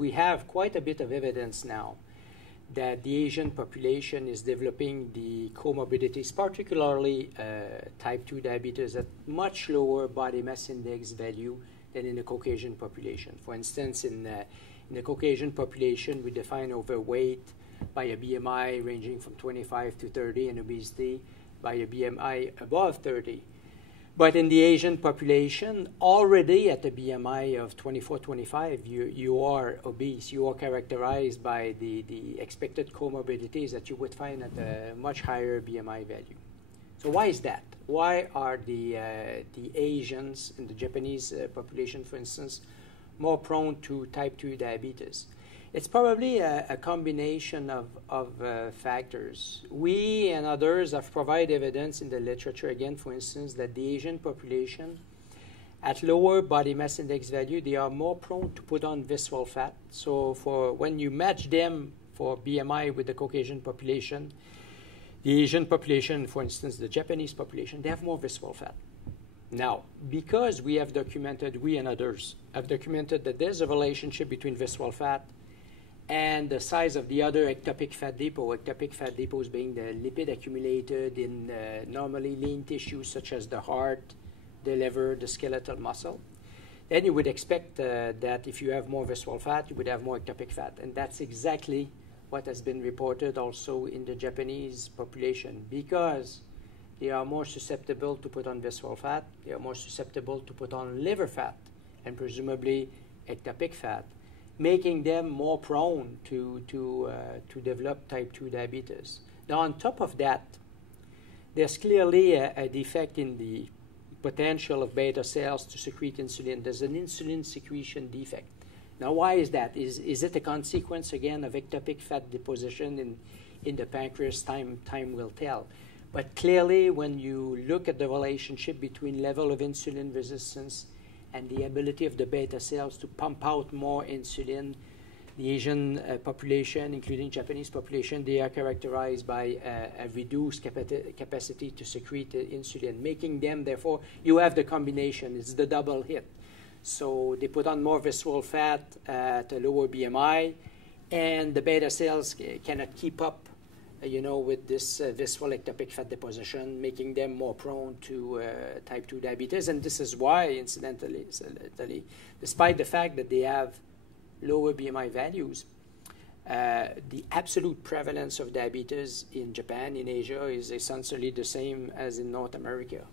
we have quite a bit of evidence now that the Asian population is developing the comorbidities, particularly type 2 diabetes, at much lower body mass index value than in the Caucasian population. For instance, in the Caucasian population, we define overweight by a BMI ranging from 25 to 30 and obesity by a BMI above 30. But in the Asian population, already at a BMI of 24, 25, you are obese. You are characterized by the expected comorbidities that you would find at a much higher BMI value. So why is that? Why are the Asians in the Japanese population, for instance, more prone to type 2 diabetes? It's probably a combination of factors. We and others have provided evidence in the literature, again, for instance, that the Asian population, at lower body mass index value, they are more prone to put on visceral fat. So when you match them for BMI with the Caucasian population, the Asian population, for instance, the Japanese population, they have more visceral fat. Now, because we have documented, we and others have documented that there's a relationship between visceral fat and the size of the other ectopic fat depot, ectopic fat depots being the lipid accumulated in normally lean tissues such as the heart, the liver, the skeletal muscle, then you would expect that if you have more visceral fat, you would have more ectopic fat. And that's exactly what has been reported also in the Japanese population. Because they are more susceptible to put on visceral fat, they are more susceptible to put on liver fat, and presumably ectopic fat, making them more prone to develop type 2 diabetes. Now, on top of that, there's clearly a defect in the potential of beta cells to secrete insulin. There's an insulin secretion defect. Now, why is that? Is it a consequence, again, of ectopic fat deposition in the pancreas? Time will tell. But clearly, when you look at the relationship between level of insulin resistance and the ability of the beta cells to pump out more insulin, the Asian population, including Japanese population, they are characterized by a reduced capacity to secrete insulin, making them, therefore, you have the combination. It's the double hit. So they put on more visceral fat at a lower BMI, and the beta cells cannot keep up with this visceral ectopic fat deposition, making them more prone to type 2 diabetes. And this is why, incidentally, despite the fact that they have lower BMI values, the absolute prevalence of diabetes in Japan, in Asia, is essentially the same as in North America.